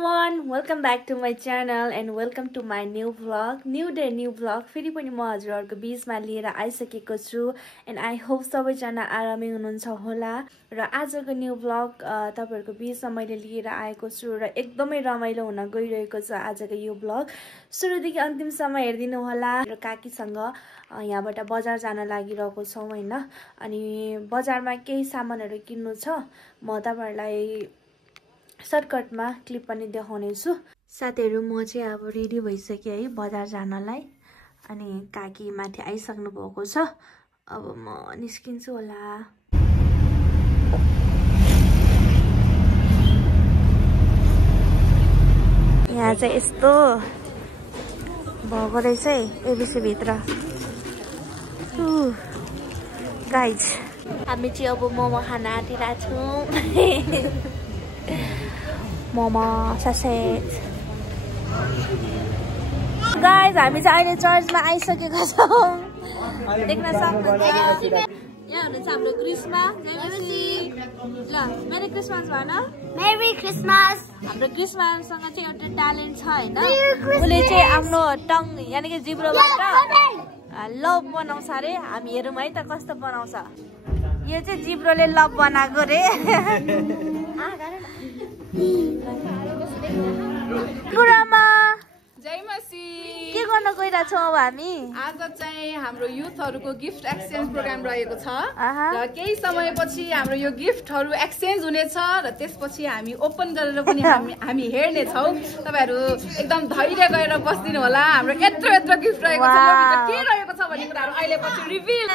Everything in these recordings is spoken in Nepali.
everyone, welcome back to my channel and welcome to my new vlog, new day new vlog. फेरि पनि म हजुरहरुको बीचमा लिएर आइसकेको छु and I hope सबैजना आरामै हुनुहुन्छ होला र आजको न्यू vlog तपाईहरुको बीचमा मैले लिएर आएको छु र एकदमै रमाइलो हुन गइरहेको छ आजको यो vlog. सुरुदेखि अन्तिमसम्म हेर्दिनु होला र काकीसँग यहाँबाट बजार जान लागिरहेको छौं हैन अनि बजारमा केही सामानहरु किन्नु छ म तपाईहरुलाई सर्टकटमा क्लिप पनि देखाउने छु. साथीहरु म चाहिँ अब रेडी भइसके है बजार जानलाई अनि काकी माथि आइसक्नु भएको छ. अब म निस्किन्छु होला. यहाँ चाहिँ यस्तो भएको रहेछ है एबिसी भित्र. गाइज हामी चाहिँ अब मोमो खान आँटिरहेको छौं. मोमो ससेज. गाइज हामी चाहिँ अहिले चर्चमा आइसकेका छौं. देख्न सक्नुहुन्छ यहाँ हुनुहुन्छ हाम्रो क्रिस्मा. ल मेरी क्रिसमस भन. Merry Christmas. हाम्रो क्रिस्मासँग चाहिँ एउटा ट्यालेन्ट छ हैन. उले चाहिँ आफ्नो टङ यानी कि जिब्रोबाट लभ बनाउँछ रे. हामी हेरौँ है त कस्तो बनाउँछ. यो चाहिँ जिब्रोले लभ बनाएको रे. गुरामा जय मसी. के गर्न गइरा छौ अब हामी? आज चाहिँ हाम्रो युथहरुको गिफ्ट एक्सचेन्ज प्रोग्राम रहेको छ र केही समयपछि हाम्रो यो गिफ्टहरु एक्सचेन्ज हुनेछ र त्यसपछि हामी ओपन गरेर पनि हामी हेर्ने छौ. तपाईहरु एकदम धैर्य गरेर बस्दिनु होला. हाम्रो यत्रो गिफ्ट रहेको छ. यो भित्र के रहेको छ भन्ने कुराहरु अहिले पछि रिभिल.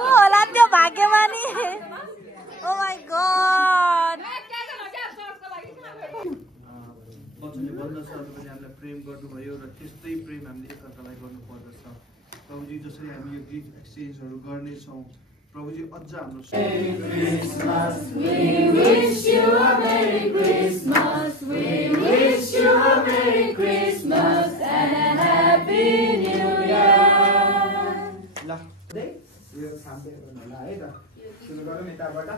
को होला त्यो भाग्यमानी? Oh my God. बच्चाले भन्दछ तपाईले हामीलाई प्रेम गर्नुभयो र त्यस्तै प्रेम हामीले एकअर्कालाई गर्नुपर्दछ. प्रभुजी जसरी हामी यो गिफ्ट एक्सचेन्जहरु गर्ने छौं प्रभुजी अझ हाम्रो Christmas, we wish you a Merry Christmas, we wish you a Merry Christmas and a Happy New Year. यो साम्पे गर्नु होला है त. सुरु गरौँ यताबाट.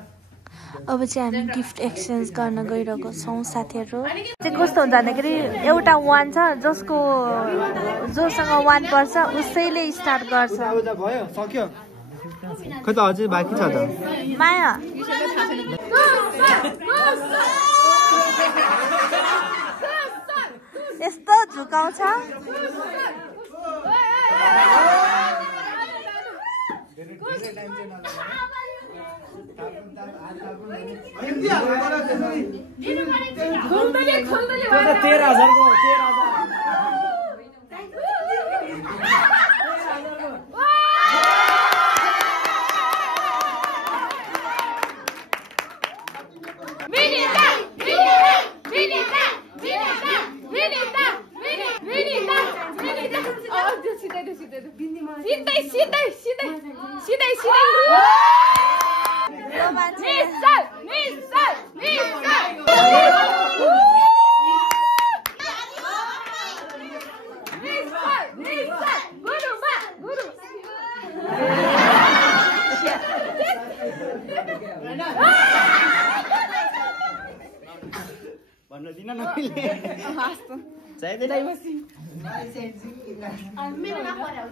अब चाहिँ हामी गिफ्ट एक्सचेन्ज गर्न गइरहेको छौं साथीहरु. चाहिँ कस्तो हुन्छ भन्दाखेरि एउटा वान छ जसको जोसँग वान पर्छ उसैले स्टार्ट गर्छ. भयो सक्यो. खै त अझै बाँकी छ त. माया यस्तो झुकाउँछ. भन्न दिन नमिले. चाहिँदैन मसी. मेरोमा पर्यो.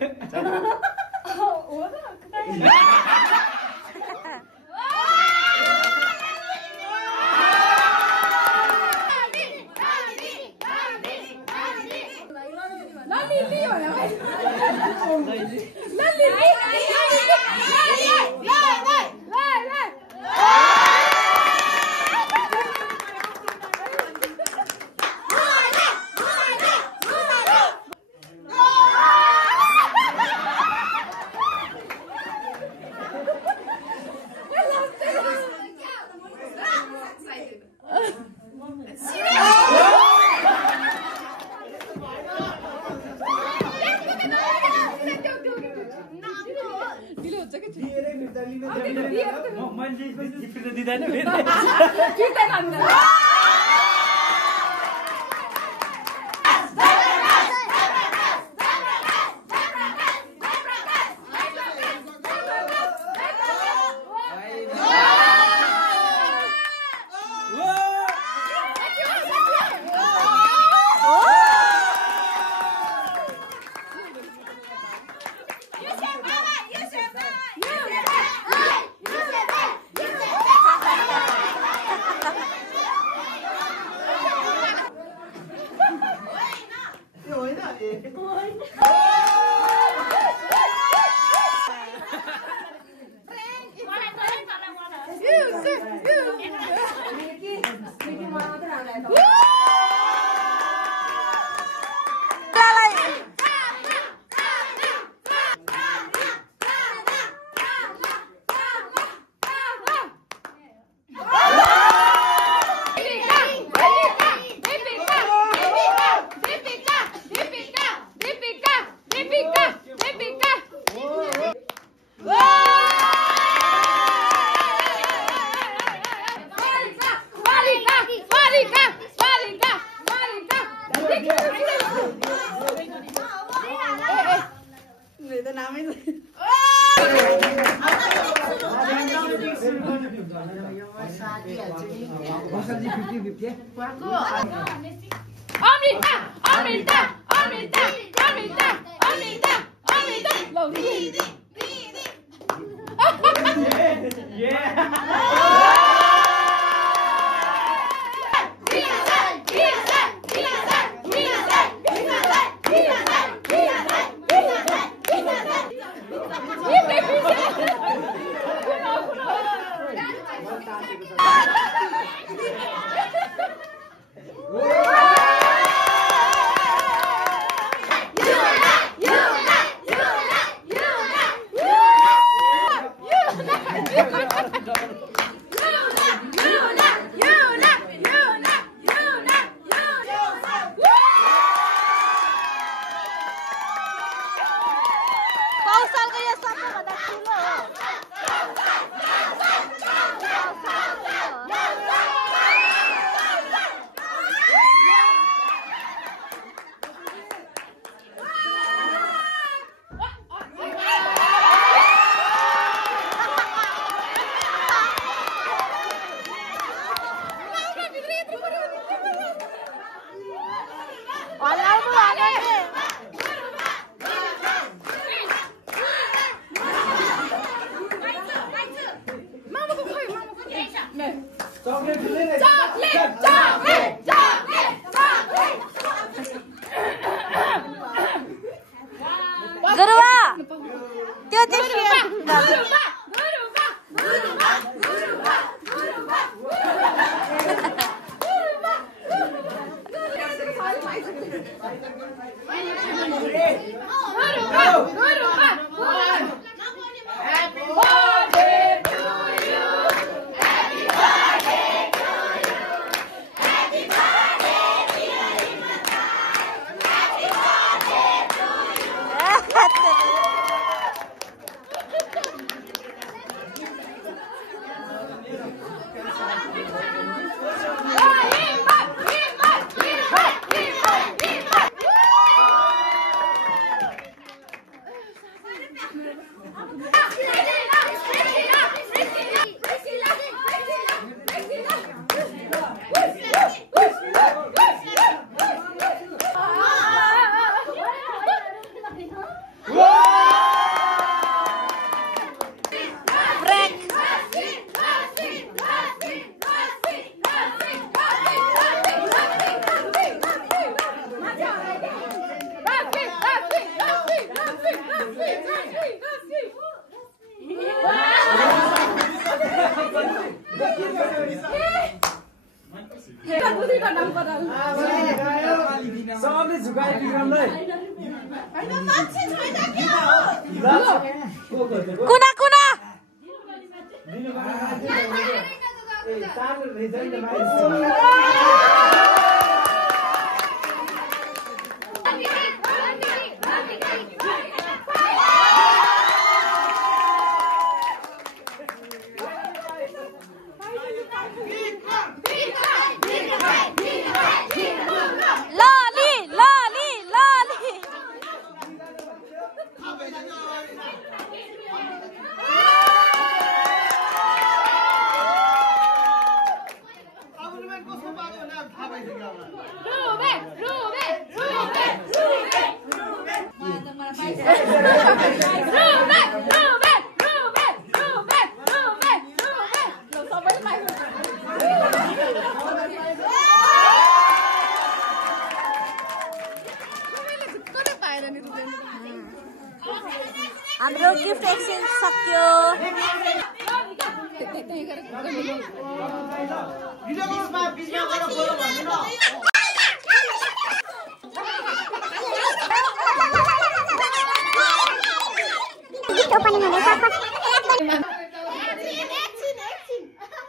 हाम्रो गिफ्ट एक्सचेन्ज सक्यो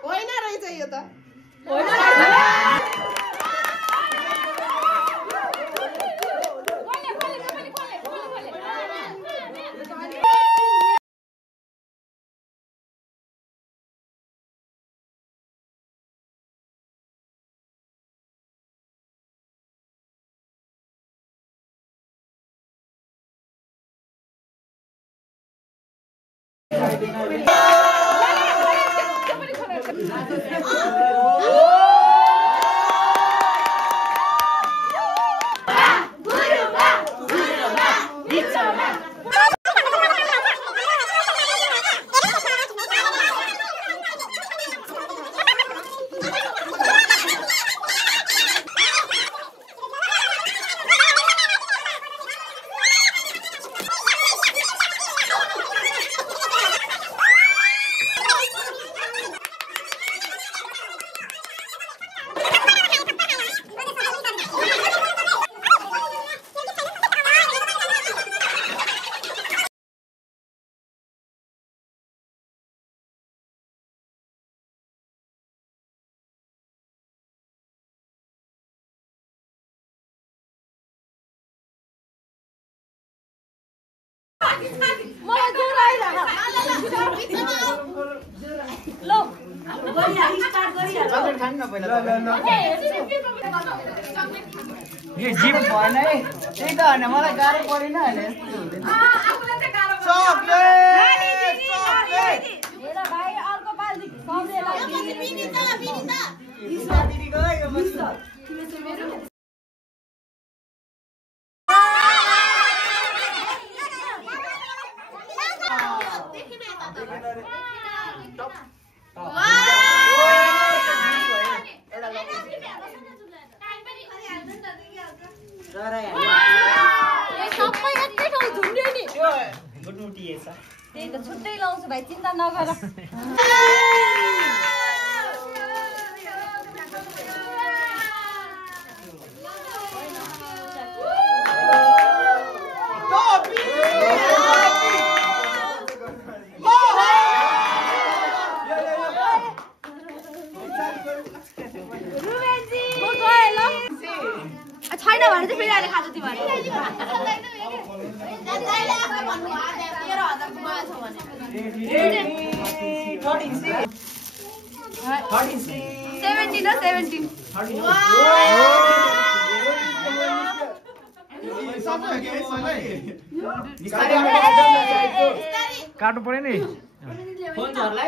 होइन रहेछ यो त यो जिम भएन है त्यही त होइन मलाई गाह्रो परेन अहिले त्यही त छुट्टै लाउँछु भाइ चिन्ता नगर छैन भने चाहिँ फेरि अहिले खाँदै तिमीहरू काट्नु पर्यो नि फोन झर्ला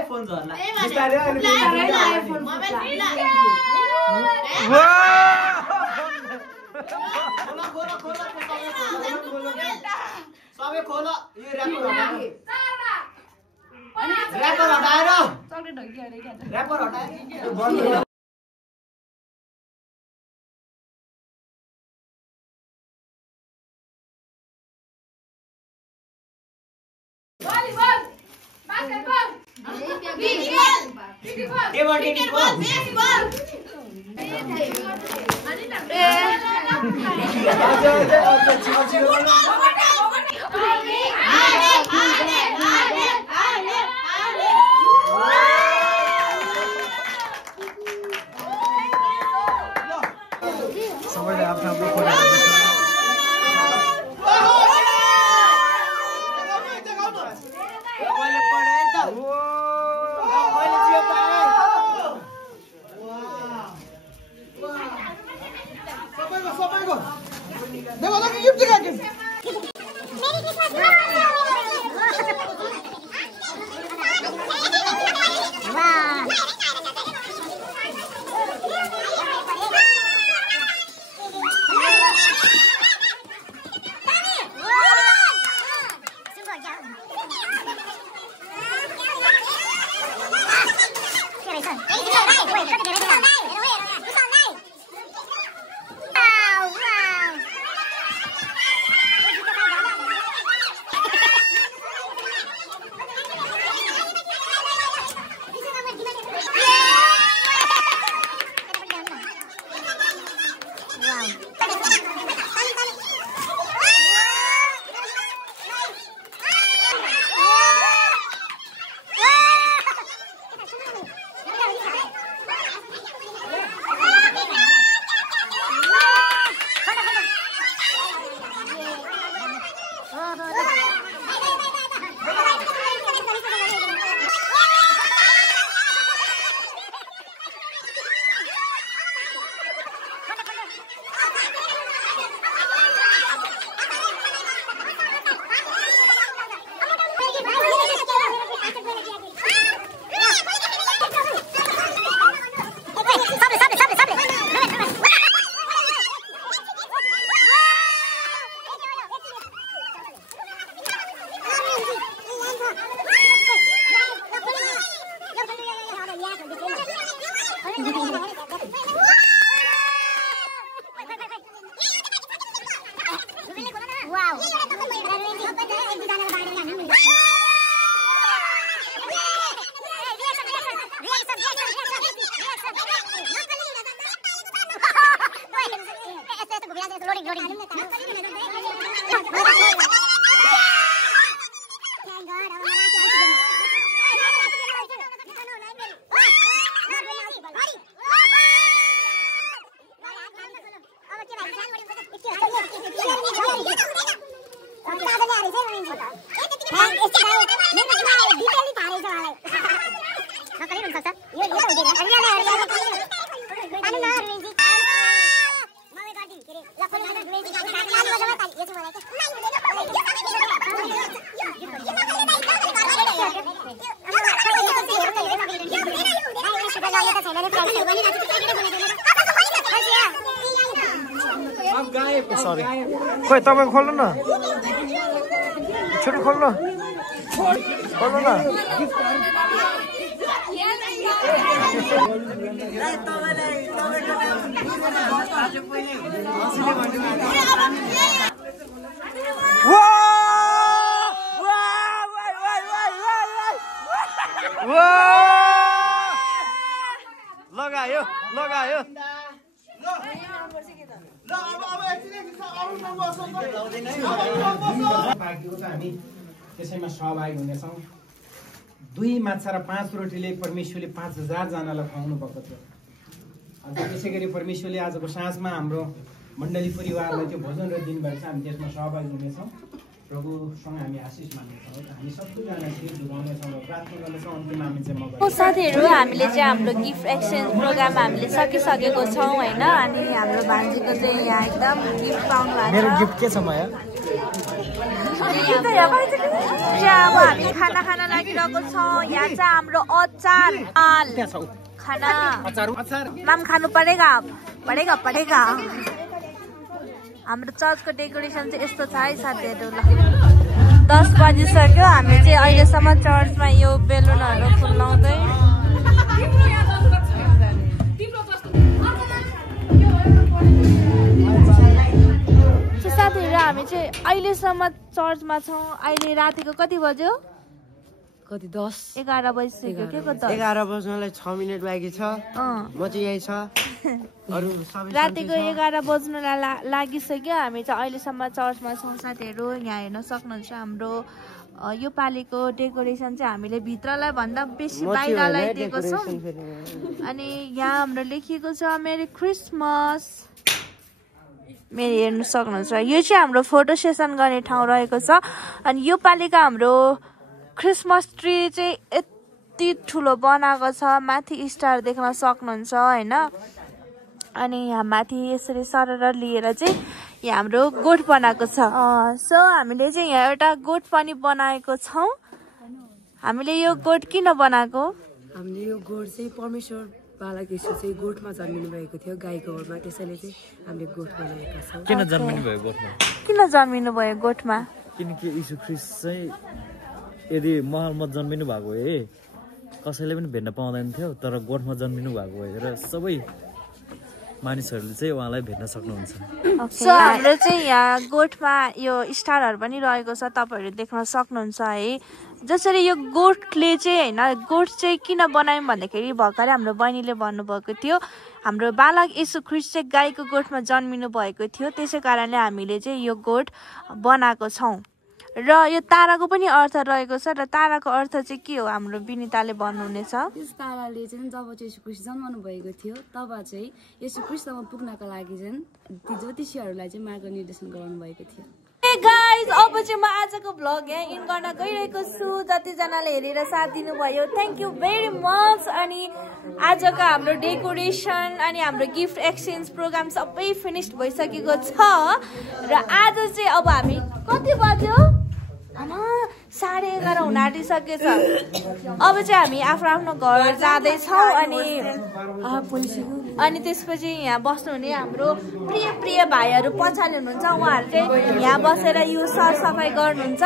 सबै खोल यो र्यापर हटाएर र्यापर हटाएर सबैले आफ्नो आफ्नो सरी खोइ तपाईँ खोल्नु न छिटो खोल्नु खोल्नु न लगायो लगायो हामी त्यसैमा सहभागी हुनेछौँ 2 माछा र 5 रोटीले परमेश्वरले 5000 जनालाई खुवाउनु भएको थियो। त्यसै गरी परमेश्वरले आजको साँझमा हाम्रो मण्डली परिवारलाई त्यो भोजन र दिनुभएको छ। हामी त्यसमा सहभागी हुनेछौँ। प्रभुसँग हामी आशिष माग्नेछौँ। हामी सबैजना शिर झुकाउनेछौँ र प्रार्थना गर्नेछौँ। अन्तिममा हामी चाहिँ मौका साथीहरू हामीले चाहिँ हाम्रो गिफ्ट एक्सचेन्ज प्रोग्राम हामीले सकिसकेको छौँ होइन। अनि हाम्रो भान्जीको चाहिँ यहाँ एकदम गिफ्ट पाउनु भएको छ। मेरो गिफ्ट के छ माया? अब हामी खाना खान लागिरहेको छौँ। यहाँ चाहिँ हाम्रो अचार खाना नाम खानु परेगा परेगा परेगा। हाम्रो चर्चको डेकोरेसन चाहिँ यस्तो छ है साथीहरू। ल 10 बजिसक्यो। हामी चाहिँ अहिलेसम्म चर्चमा यो बेलुनहरू फुलाउँदै साथीहरू हामी चाहिँ अहिलेसम्म चर्चमा छौँ। अहिले रातिको कति बज्यो? कति 10 11 बजिसक्यो के कता 11 बज्नलाई 6 मिनेट बाँकी छ। म चाहिँ यही छ। अरु सबै रातिको 11 बज्नलाई लागिसक्यो। हामी चाहिँ अहिलेसम्म चर्चमा छौँ साथीहरू। यहाँ हेर्न सक्नुहुन्छ हाम्रो यो पालिको डेकोरेसन चाहिँ हामीले भित्रलाई भन्दा बेसी बाहिरलाई दिएको छौँ। अनि यहाँ हाम्रो लेखिएको छ मेरी क्रिसमस। मेरो हेर्न सक्नुहुन्छ यो चाहिँ हाम्रो फोटो सेसन गर्ने ठाउँ रहेको छ। अनि यो पालिका हाम्रो क्रिसमस ट्री चाहिँ यति ठुलो बनाएको छ। माथि स्टार देख्न सक्नुहुन्छ होइन। अनि यहाँ माथि यसरी सरर लिएर चाहिँ यहाँ हाम्रो गोठ बनाएको छ। सो हामीले चाहिँ यहाँ एउटा गोठ पनि बनाएको छौँ। हामीले यो गोठ किन बनाएको? हामीले यो गोठ चाहिँ परमेश्वर बालक येशू चाहिँ गोठमा जन्मिनु भएको थियो गाईको घरमा। त्यसैले चाहिँ हामीले गोठ बनाएका छौँ। किन जन्मिनु भयो गोठमा? किन जन्मिनु भयो गोठमा? किनकि यीशु ख्रीष्ट चाहिँ यदि महलमा जन्मिनु भएको भए कसैले पनि भेट्न पाउँदैन थियो। तर गोठमा जन्मिनु भएको भएर सबै मानिसहरूले चाहिँ उहाँलाई भेट्न सक्नुहुन्छ। सो हाम्रो चाहिँ यहाँ गोठमा यो स्टारहरू पनि रहेको छ। तपाईँहरू देख्न सक्नुहुन्छ है। जसरी यो गोठले चाहिँ होइन गोठ चाहिँ किन बनायौँ भन्दाखेरि भर्खरै हाम्रो बहिनीले भन्नुभएको थियो हाम्रो बालक येशू ख्रीष्ट चाहिँ गाईको गोठमा जन्मिनु भएको थियो, त्यसै कारणले हामीले चाहिँ यो गोठ बनाएको छौँ। र यो ताराको पनि अर्थ रहेको छ र ताराको अर्थ चाहिँ के हो हाम्रो विनिताले भन्नुहुनेछ। त्यस ताराले चाहिँ जब चाहिँ येशू ख्रीष्ट जन्मनु भएको थियो तब चाहिँ येशू ख्रीष्टसम्म पुग्नका लागि चाहिँ ती ज्योतिषीहरूलाई चाहिँ मार्ग निर्देशन गराउनु भएको थियो। गाइज अब चाहिँ म आजको भ्लग यहाँ इन गर्न गइरहेको छु। जतिजनाले हेरेर साथ दिनुभयो थ्याङ्क यू भेरी मच। अनि आजको हाम्रो डेकोरेसन अनि हाम्रो गिफ्ट एक्सचेन्ज प्रोग्राम सबै फिनिस्ड भइसकेको छ र आज चाहिँ अब हामी कति बज्यो 11:30 हुन आँटिसकेछ। अब चाहिँ हामी आफ्नो आफ्नो घर जाँदैछौँ अनि त्यसपछि यहाँ बस्नुहुने हाम्रो प्रिय प्रिय भाइहरू पछाडि हुनुहुन्छ, उहाँहरू चाहिँ यहाँ बसेर यो सरसफाइ गर्नुहुन्छ।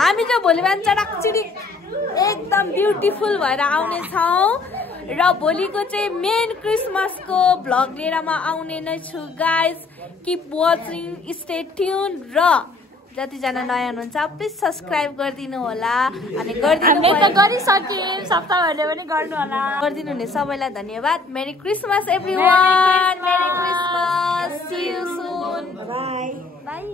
हामी चाहिँ भोलि बिहान चटाकचिटिक एकदम ब्युटिफुल भएर आउनेछौँ र भोलिको चाहिँ मेन क्रिसमसको भ्लग लिएर म आउने नै छु। Guys keep watching, stay tune र जतिजना नयाँ हुनुहुन्छ प्लिज सब्सक्राइब गरिदिनु होला अनि गरिसक्यौँ सप्ताहहरूले पनि गर्नु होला। गरिदिनु हुने सबैलाई धन्यवाद। Merry Christmas everyone, merry Christmas, see you soon, bye by.